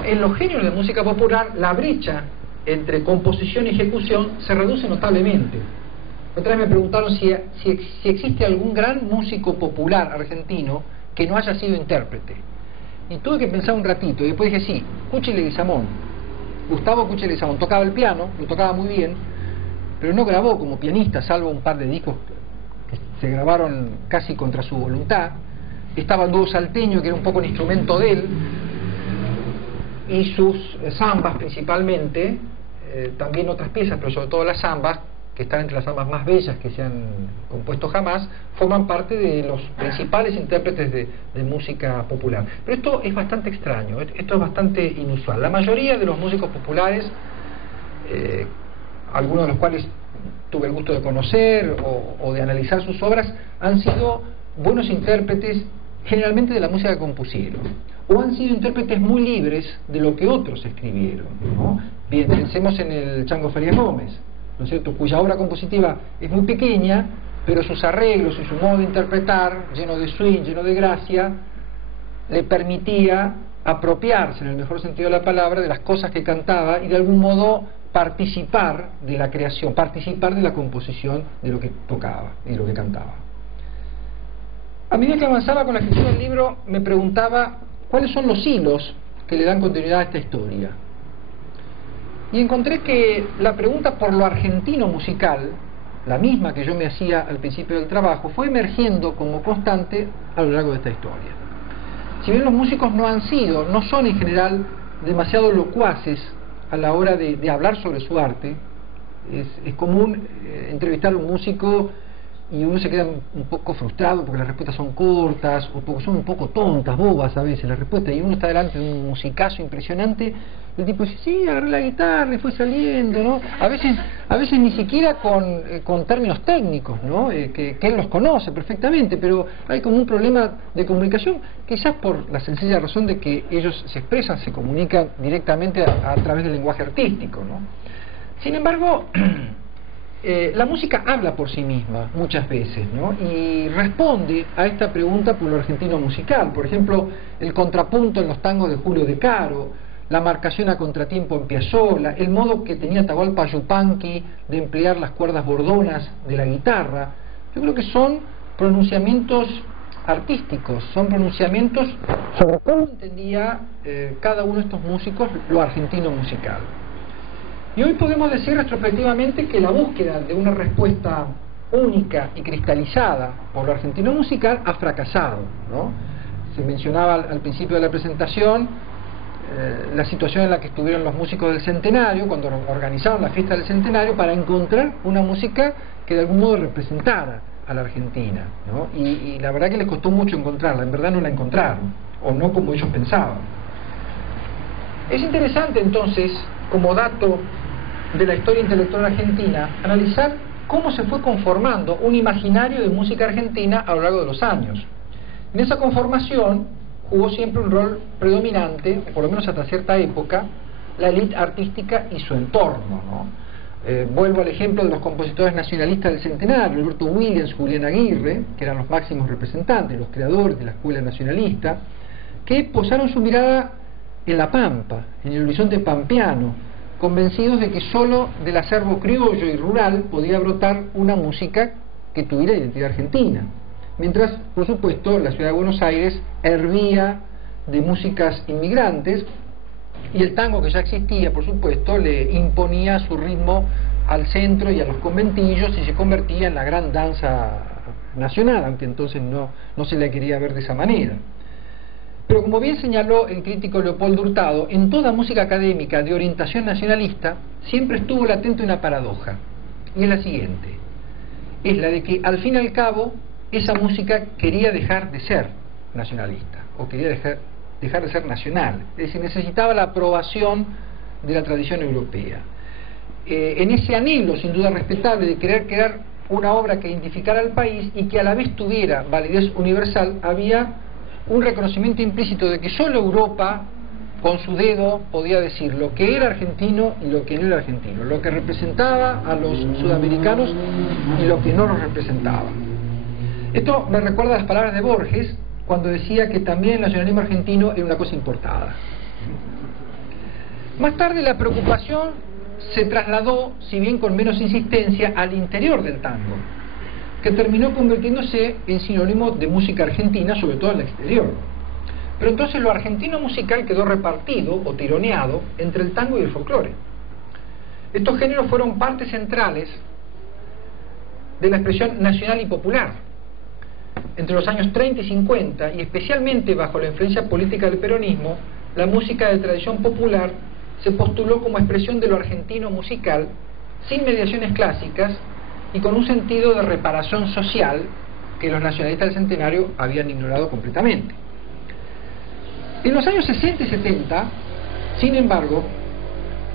embargo, en los géneros de música popular, la brecha entre composición y ejecución se reduce notablemente. Otra vez me preguntaron si existe algún gran músico popular argentino que no haya sido intérprete. Y tuve que pensar un ratito, y después dije, sí, Cuchi Leguizamón. Gustavo Cuchi Leguizamón tocaba el piano, lo tocaba muy bien, pero no grabó como pianista, salvo un par de discos que se grabaron casi contra su voluntad. Estaba el dúo salteño, que era un poco el instrumento de él, y sus zambas principalmente, también otras piezas, pero sobre todo las zambas, que están entre las zambas más bellas que se han compuesto jamás, forman parte de los principales intérpretes de música popular. Pero esto es bastante extraño, esto es bastante inusual. La mayoría de los músicos populares, algunos de los cuales tuve el gusto de conocer o de analizar sus obras, han sido buenos intérpretes generalmente de la música que compusieron, o han sido intérpretes muy libres de lo que otros escribieron, ¿no? Bien, pensemos en el Chango Farias Gómez, ¿no es cierto?, cuya obra compositiva es muy pequeña, pero sus arreglos y su modo de interpretar, lleno de swing, lleno de gracia, le permitía apropiarse, en el mejor sentido de la palabra, de las cosas que cantaba y de algún modo participar de la creación, participar de la composición de lo que tocaba y de lo que cantaba. A medida que avanzaba con la escritura del libro, me preguntaba cuáles son los hilos que le dan continuidad a esta historia. Y encontré que la pregunta por lo argentino musical, la misma que yo me hacía al principio del trabajo, fue emergiendo como constante a lo largo de esta historia. Si bien los músicos no son en general demasiado locuaces a la hora de hablar sobre su arte, es común entrevistar a un músico y uno se queda un poco frustrado porque las respuestas son cortas o porque son un poco tontas, bobas a veces las respuestas, y uno está delante de un musicazo impresionante, el tipo dice, sí, agarré la guitarra y fue saliendo, ¿no? A veces ni siquiera con términos técnicos, ¿no? Que él los conoce perfectamente, pero hay como un problema de comunicación, quizás por la sencilla razón de que ellos se expresan, se comunican directamente a través del lenguaje artístico, ¿no? Sin embargo, la música habla por sí misma muchas veces, ¿no? Y responde a esta pregunta por lo argentino musical. Por ejemplo, el contrapunto en los tangos de Julio De Caro, la marcación a contratiempo en Piazzolla, el modo que tenía Atahualpa Yupanqui de emplear las cuerdas bordonas de la guitarra. Yo creo que son pronunciamientos artísticos, son pronunciamientos sobre cómo entendía cada uno de estos músicos lo argentino musical. Y hoy podemos decir retrospectivamente que la búsqueda de una respuesta única y cristalizada por lo argentino musical ha fracasado, ¿no? Se mencionaba al principio de la presentación la situación en la que estuvieron los músicos del Centenario cuando organizaron la fiesta del Centenario para encontrar una música que de algún modo representara a la Argentina, ¿no? Y la verdad que les costó mucho encontrarla, en verdad no la encontraron, o no como ellos pensaban. Es interesante entonces, como dato de la historia intelectual argentina, analizar cómo se fue conformando un imaginario de música argentina a lo largo de los años. En esa conformación jugó siempre un rol predominante, por lo menos hasta cierta época, la élite artística y su entorno, ¿no? Vuelvo al ejemplo de los compositores nacionalistas del Centenario, Alberto Williams, Julián Aguirre, que eran los máximos representantes, los creadores de la escuela nacionalista, que posaron su mirada en la Pampa, en el horizonte pampeano, convencidos de que solo del acervo criollo y rural podía brotar una música que tuviera identidad argentina. Mientras, por supuesto, la ciudad de Buenos Aires hervía de músicas inmigrantes y el tango, que ya existía, por supuesto, le imponía su ritmo al centro y a los conventillos y se convertía en la gran danza nacional, aunque entonces no se la quería ver de esa manera. Pero como bien señaló el crítico Leopoldo Hurtado, en toda música académica de orientación nacionalista siempre estuvo latente una paradoja, y es la siguiente: es la de que al fin y al cabo esa música quería dejar de ser nacionalista, o quería dejar de ser nacional, es decir, necesitaba la aprobación de la tradición europea. En ese anhelo, sin duda respetable, de querer crear una obra que identificara al país y que a la vez tuviera validez universal, había un reconocimiento implícito de que solo Europa con su dedo podía decir lo que era argentino y lo que no era argentino, lo que representaba a los sudamericanos y lo que no los representaba. Esto me recuerda a las palabras de Borges cuando decía que también el nacionalismo argentino era una cosa importada. Más tarde la preocupación se trasladó, si bien con menos insistencia, al interior del tango, que terminó convirtiéndose en sinónimo de música argentina, sobre todo al exterior. Pero entonces lo argentino musical quedó repartido o tironeado entre el tango y el folclore. Estos géneros fueron partes centrales de la expresión nacional y popular entre los años 30 y 50, y especialmente bajo la influencia política del peronismo. La música de tradición popular se postuló como expresión de lo argentino musical, sin mediaciones clásicas y con un sentido de reparación social que los nacionalistas del centenario habían ignorado completamente. En los años 60 y 70, sin embargo,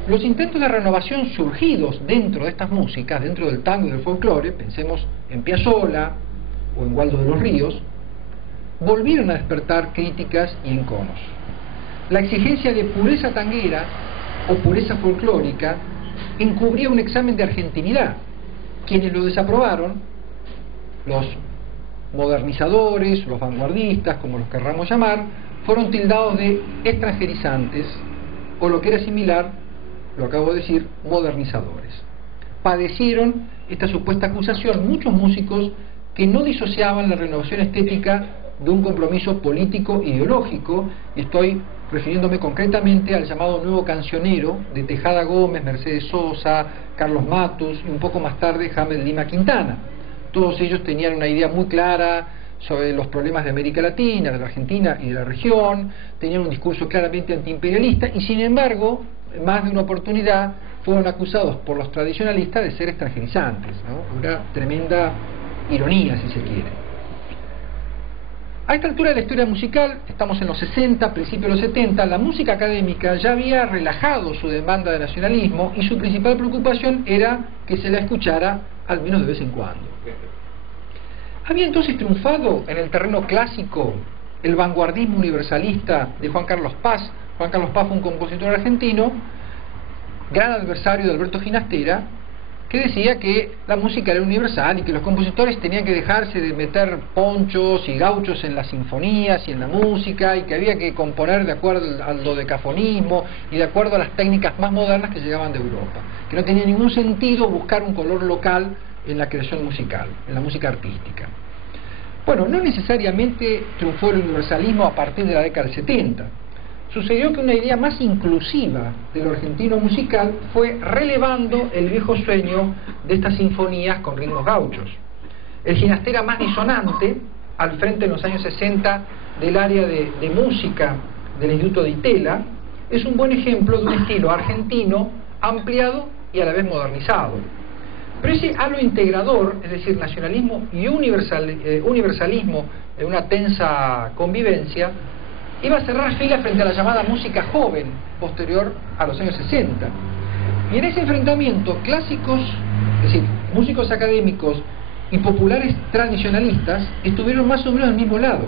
los intentos de renovación surgidos dentro de estas músicas, dentro del tango y del folclore, pensemos en Piazzolla o en Waldo de los Ríos, volvieron a despertar críticas y enconos. La exigencia de pureza tanguera o pureza folclórica encubría un examen de argentinidad. Quienes lo desaprobaron, los modernizadores, los vanguardistas, como los querramos llamar, fueron tildados de extranjerizantes, o lo que era similar, lo acabo de decir, modernizadores. Padecieron esta supuesta acusación muchos músicos que no disociaban la renovación estética de un compromiso político ideológico, y estoy refiriéndome concretamente al llamado nuevo cancionero de Tejada Gómez, Mercedes Sosa, Carlos Matus y un poco más tarde James Lima Quintana. Todos ellos tenían una idea muy clara sobre los problemas de América Latina, de la Argentina y de la región, tenían un discurso claramente antiimperialista y sin embargo, más de una oportunidad, fueron acusados por los tradicionalistas de ser extranjerizantes, ¿no? Una tremenda ironía, si se quiere. A esta altura de la historia musical, estamos en los 60, principios de los 70, la música académica ya había relajado su demanda de nacionalismo y su principal preocupación era que se la escuchara al menos de vez en cuando. Había entonces triunfado en el terreno clásico el vanguardismo universalista de Juan Carlos Paz. Juan Carlos Paz fue un compositor argentino, gran adversario de Alberto Ginastera, que decía que la música era universal y que los compositores tenían que dejarse de meter ponchos y gauchos en las sinfonías y en la música, y que había que componer de acuerdo al dodecafonismo y de acuerdo a las técnicas más modernas que llegaban de Europa, que no tenía ningún sentido buscar un color local en la creación musical, en la música artística. Bueno, no necesariamente triunfó el universalismo a partir de la década del 70. Sucedió que una idea más inclusiva de lo argentino musical fue relevando el viejo sueño de estas sinfonías con ritmos gauchos. El Ginastera más disonante, al frente en los años 60 del área de música del Instituto de Itela, es un buen ejemplo de un estilo argentino ampliado y a la vez modernizado. Pero ese halo integrador, es decir, nacionalismo y universalismo en una tensa convivencia, iba a cerrar filas frente a la llamada música joven, posterior a los años 60. Y en ese enfrentamiento, clásicos, es decir, músicos académicos y populares tradicionalistas, estuvieron más o menos del mismo lado.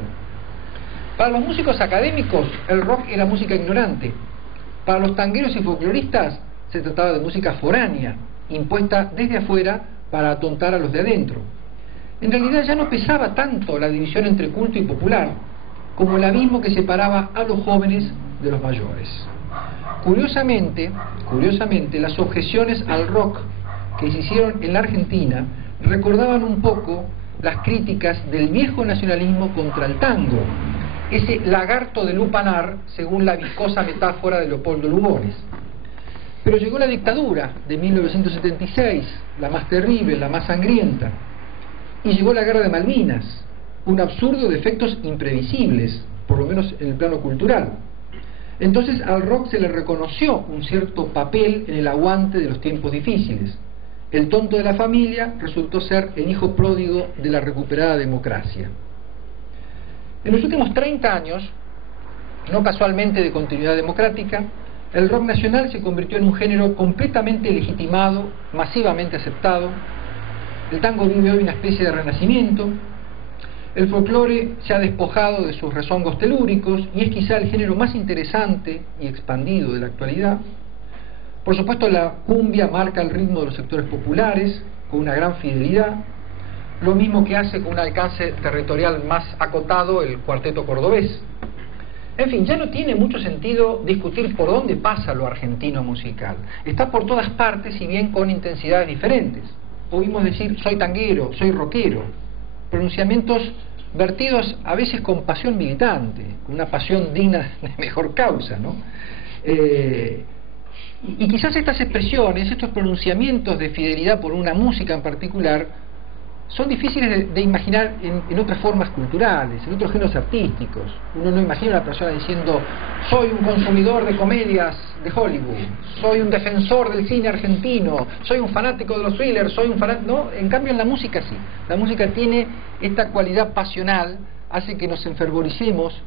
Para los músicos académicos, el rock era música ignorante. Para los tangueros y folcloristas, se trataba de música foránea, impuesta desde afuera para atontar a los de adentro. En realidad ya no pesaba tanto la división entre culto y popular, como el abismo que separaba a los jóvenes de los mayores. Curiosamente, las objeciones al rock que se hicieron en la Argentina recordaban un poco las críticas del viejo nacionalismo contra el tango, ese lagarto de lupanar, según la viscosa metáfora de Leopoldo Lugones. Pero llegó la dictadura de 1976, la más terrible, la más sangrienta, y llegó la guerra de Malvinas, un absurdo de efectos imprevisibles, por lo menos en el plano cultural. Entonces al rock se le reconoció un cierto papel en el aguante de los tiempos difíciles. El tonto de la familia resultó ser el hijo pródigo de la recuperada democracia. En los últimos 30 años, no casualmente de continuidad democrática, el rock nacional se convirtió en un género completamente legitimado, masivamente aceptado. El tango vive hoy una especie de renacimiento. El folclore se ha despojado de sus rezongos telúricos y es quizá el género más interesante y expandido de la actualidad. Por supuesto, la cumbia marca el ritmo de los sectores populares con una gran fidelidad, lo mismo que hace con un alcance territorial más acotado el cuarteto cordobés. En fin, ya no tiene mucho sentido discutir por dónde pasa lo argentino musical. Está por todas partes, y bien con intensidades diferentes. Oímos decir, soy tanguero, soy rockero. Pronunciamientos vertidos a veces con pasión militante, con una pasión digna de mejor causa, ¿no? Y quizás estas expresiones, estos pronunciamientos de fidelidad por una música en particular, son difíciles de imaginar en otras formas culturales, en otros géneros artísticos. Uno no imagina a una persona diciendo, soy un consumidor de comedias de Hollywood, soy un defensor del cine argentino, soy un fanático de los thrillers, soy un fanático... No, en cambio en la música sí. La música tiene esta cualidad pasional, hace que nos enfervoricemos,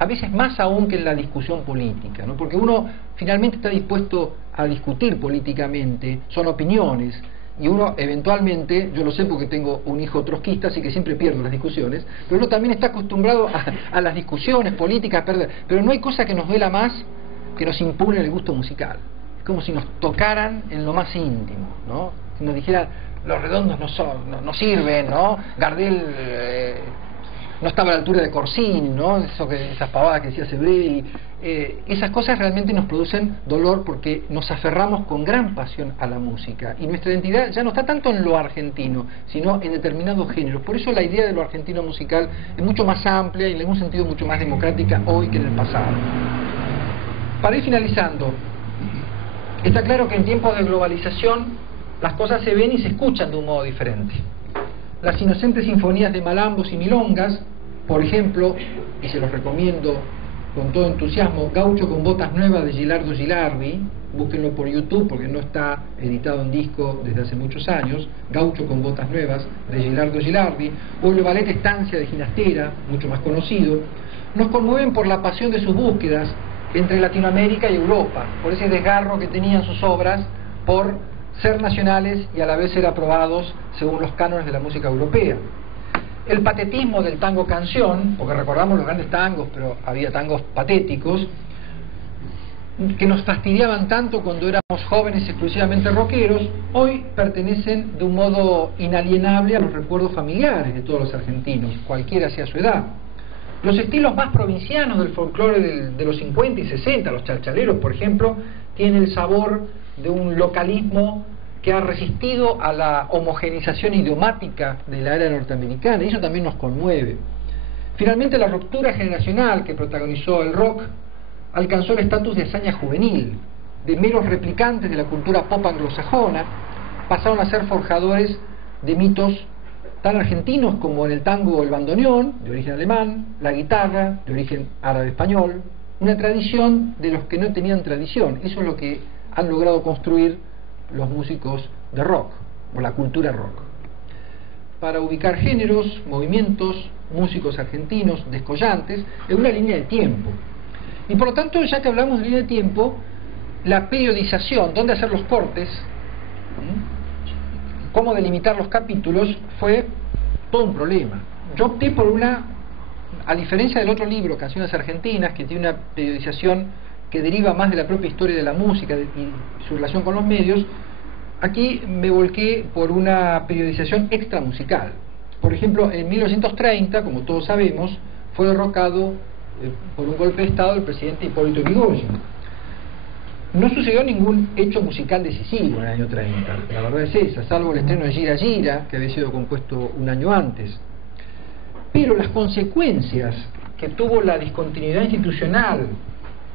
a veces más aún que en la discusión política, ¿no? Porque uno finalmente está dispuesto a discutir políticamente, son opiniones, y uno eventualmente, yo lo sé porque tengo un hijo trotskista, así que siempre pierdo las discusiones, pero uno también está acostumbrado a las discusiones políticas, a perder. Pero no hay cosa que nos duela más que nos impugnen el gusto musical. Es como si nos tocaran en lo más íntimo, ¿no? Si nos dijeran, los redondos no sirven, ¿no? Gardel no estaba a la altura de Corsini, ¿no? Esas pavadas que decía Sebrelli. Esas cosas realmente nos producen dolor porque nos aferramos con gran pasión a la música, y nuestra identidad ya no está tanto en lo argentino, sino en determinados géneros. Por eso la idea de lo argentino musical es mucho más amplia y en algún sentido mucho más democrática hoy que en el pasado. Para ir finalizando, está claro que en tiempos de globalización las cosas se ven y se escuchan de un modo diferente. Las inocentes sinfonías de malambos y milongas, por ejemplo, y se los recomiendo con todo entusiasmo, Gaucho con botas nuevas de Gilardo Gilardi, búsquenlo por YouTube porque no está editado en disco desde hace muchos años, Gaucho con botas nuevas de Gilardo Gilardi, o el ballet Estancia de Ginastera, mucho más conocido, nos conmueven por la pasión de sus búsquedas entre Latinoamérica y Europa, por ese desgarro que tenían sus obras por ser nacionales y a la vez ser aprobados según los cánones de la música europea. El patetismo del tango canción, porque recordamos los grandes tangos, pero había tangos patéticos, que nos fastidiaban tanto cuando éramos jóvenes exclusivamente rockeros, hoy pertenecen de un modo inalienable a los recuerdos familiares de todos los argentinos, cualquiera sea su edad. Los estilos más provincianos del folclore de los 50 y 60, los chalchaleros, por ejemplo, tienen el sabor de un localismo que ha resistido a la homogeneización idiomática de la era norteamericana, y eso también nos conmueve. Finalmente, la ruptura generacional que protagonizó el rock alcanzó el estatus de hazaña juvenil, de meros replicantes de la cultura pop anglosajona, pasaron a ser forjadores de mitos tan argentinos como en el tango el bandoneón, de origen alemán, la guitarra, de origen árabe-español, una tradición de los que no tenían tradición. Eso es lo que han logrado construir los músicos de rock, o la cultura rock. Para ubicar géneros, movimientos, músicos argentinos, descollantes, en una línea de tiempo. Y por lo tanto, ya que hablamos de línea de tiempo, la periodización, dónde hacer los cortes, cómo delimitar los capítulos, fue todo un problema. Yo opté por una, a diferencia del otro libro, Canciones Argentinas, que tiene una periodización que deriva más de la propia historia de la música y su relación con los medios, aquí me volqué por una periodización extramusical. Por ejemplo, en 1930, como todos sabemos, fue derrocado por un golpe de Estado el presidente Hipólito Yrigoyen. No sucedió ningún hecho musical decisivo en el año 30, la verdad es esa, salvo el estreno de Gira Gira, que había sido compuesto un año antes. Pero las consecuencias que tuvo la discontinuidad institucional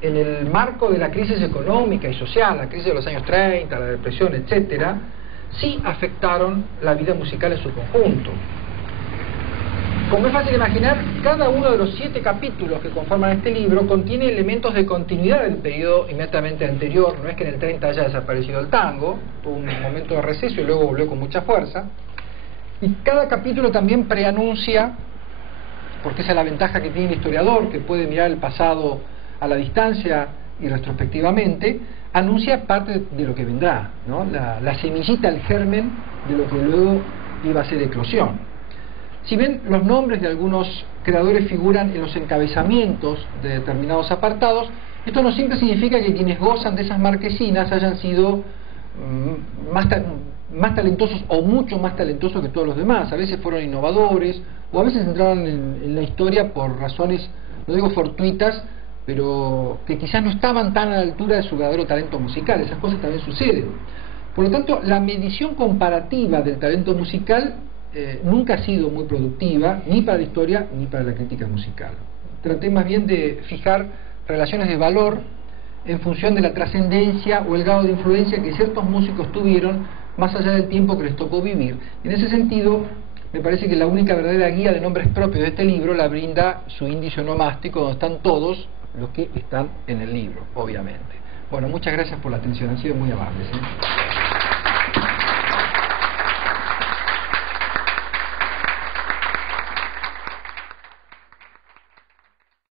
en el marco de la crisis económica y social, la crisis de los años 30, la depresión, etcétera, sí afectaron la vida musical en su conjunto. Como es fácil imaginar, cada uno de los 7 capítulos que conforman este libro contiene elementos de continuidad del periodo inmediatamente anterior. No es que en el 30 haya desaparecido el tango, tuvo un momento de receso y luego volvió con mucha fuerza. Y cada capítulo también preanuncia, porque esa es la ventaja que tiene el historiador, que puede mirar el pasado a la distancia y retrospectivamente, anuncia parte de lo que vendrá, ¿no? La semillita, el germen de lo que luego iba a ser eclosión. Si bien los nombres de algunos creadores figuran en los encabezamientos de determinados apartados, esto no siempre significa que quienes gozan de esas marquesinas hayan sido más talentosos o mucho más talentosos que todos los demás. A veces fueron innovadores o a veces entraron en la historia por razones, no digo fortuitas, pero que quizás no estaban tan a la altura de su verdadero talento musical. Esas cosas también suceden. Por lo tanto, la medición comparativa del talento musical nunca ha sido muy productiva, ni para la historia ni para la crítica musical. Traté más bien de fijar relaciones de valor en función de la trascendencia o el grado de influencia que ciertos músicos tuvieron más allá del tiempo que les tocó vivir. En ese sentido, me parece que la única verdadera guía de nombres propios de este libro la brinda su índice onomástico, donde están todos los que están en el libro, obviamente. Bueno, muchas gracias por la atención, han sido muy amables, ¿eh?